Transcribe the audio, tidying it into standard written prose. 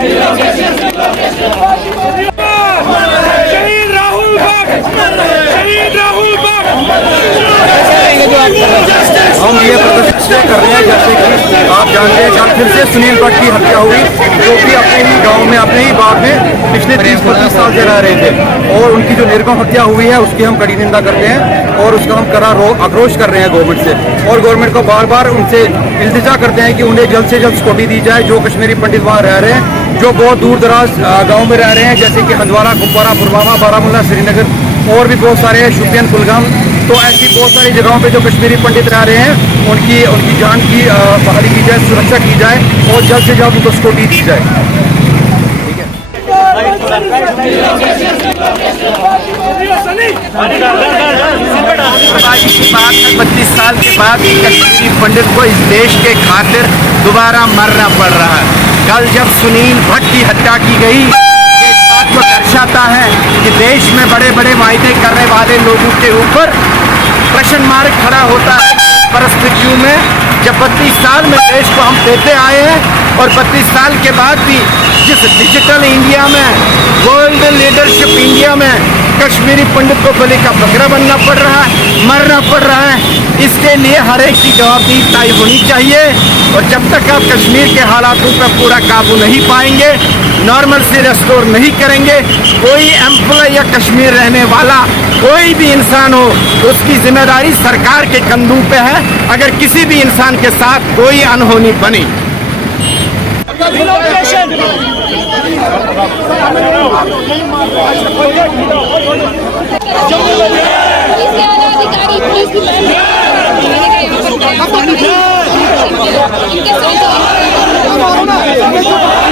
शहीद राहुल भक्त, शहीद राहुल भक्त। हम ये प्रदर्शन कर रहे हैं जैसे कि आप जानते हैं कल फिर से सुनील भट्ट की हत्या हुई, जो कि अपने ही गांव में अपने ही बाग में पिछले 30-35 साल से रह रहे थे, और उनकी जो निर्मम हत्या हुई है उसकी हम कड़ी निंदा करते हैं और उसका हम कड़ा आक्रोश कर रहे हैं गवर्नमेंट से, और गवर्नमेंट को बार बार उनसे इल्तिजा करते हैं कि उन्हें जल्द से जल्द सिक्योरिटी दी जाए। जो कश्मीरी पंडित वहाँ रह रहे हैं, जो बहुत दूर दराज गाँव में रह रहे हैं, जैसे कि हंदवाड़ा, कुपवाड़ा, पुलवामा, बारामूला, श्रीनगर और भी बहुत सारे हैं, शोपियान, कुलगाम, तो ऐसी बहुत सारी जगहों पे जो कश्मीरी पंडित रह रहे हैं उनकी जान की बहाली की जाए, सुरक्षा की जाए और जल्द से जल्द उनको सिक्योरिटी दी जाए। ठीक है। 25 साल के बाद कश्मीरी पंडित को इस देश के खातिर दोबारा मरना पड़ रहा है। कल जब सुनील भट्ट की हत्या की गई, इस बात को दर्शाता है कि देश में बड़े बड़े वायदे करने वाले लोगों के ऊपर प्रश्न मार्क खड़ा होता है। परिस्थितियों में जब 32 साल में देश को हम देते आए हैं और 32 साल के बाद भी जिस डिजिटल इंडिया में, वर्ल्ड लीडरशिप इंडिया में कश्मीरी पंडित को बलि का बकरा बनना पड़ रहा है, मरना पड़ रहा है, इसके लिए हर एक की जवाबदेही तय होनी चाहिए। और जब तक आप कश्मीर के हालातों पर पूरा काबू नहीं पाएंगे, नॉर्मल से रेस्टोर नहीं करेंगे, कोई एम्प्लॉय या कश्मीर रहने वाला कोई भी इंसान हो, उसकी जिम्मेदारी सरकार के कंधों पे है अगर किसी भी इंसान के साथ कोई अनहोनी बनी। अधिकारी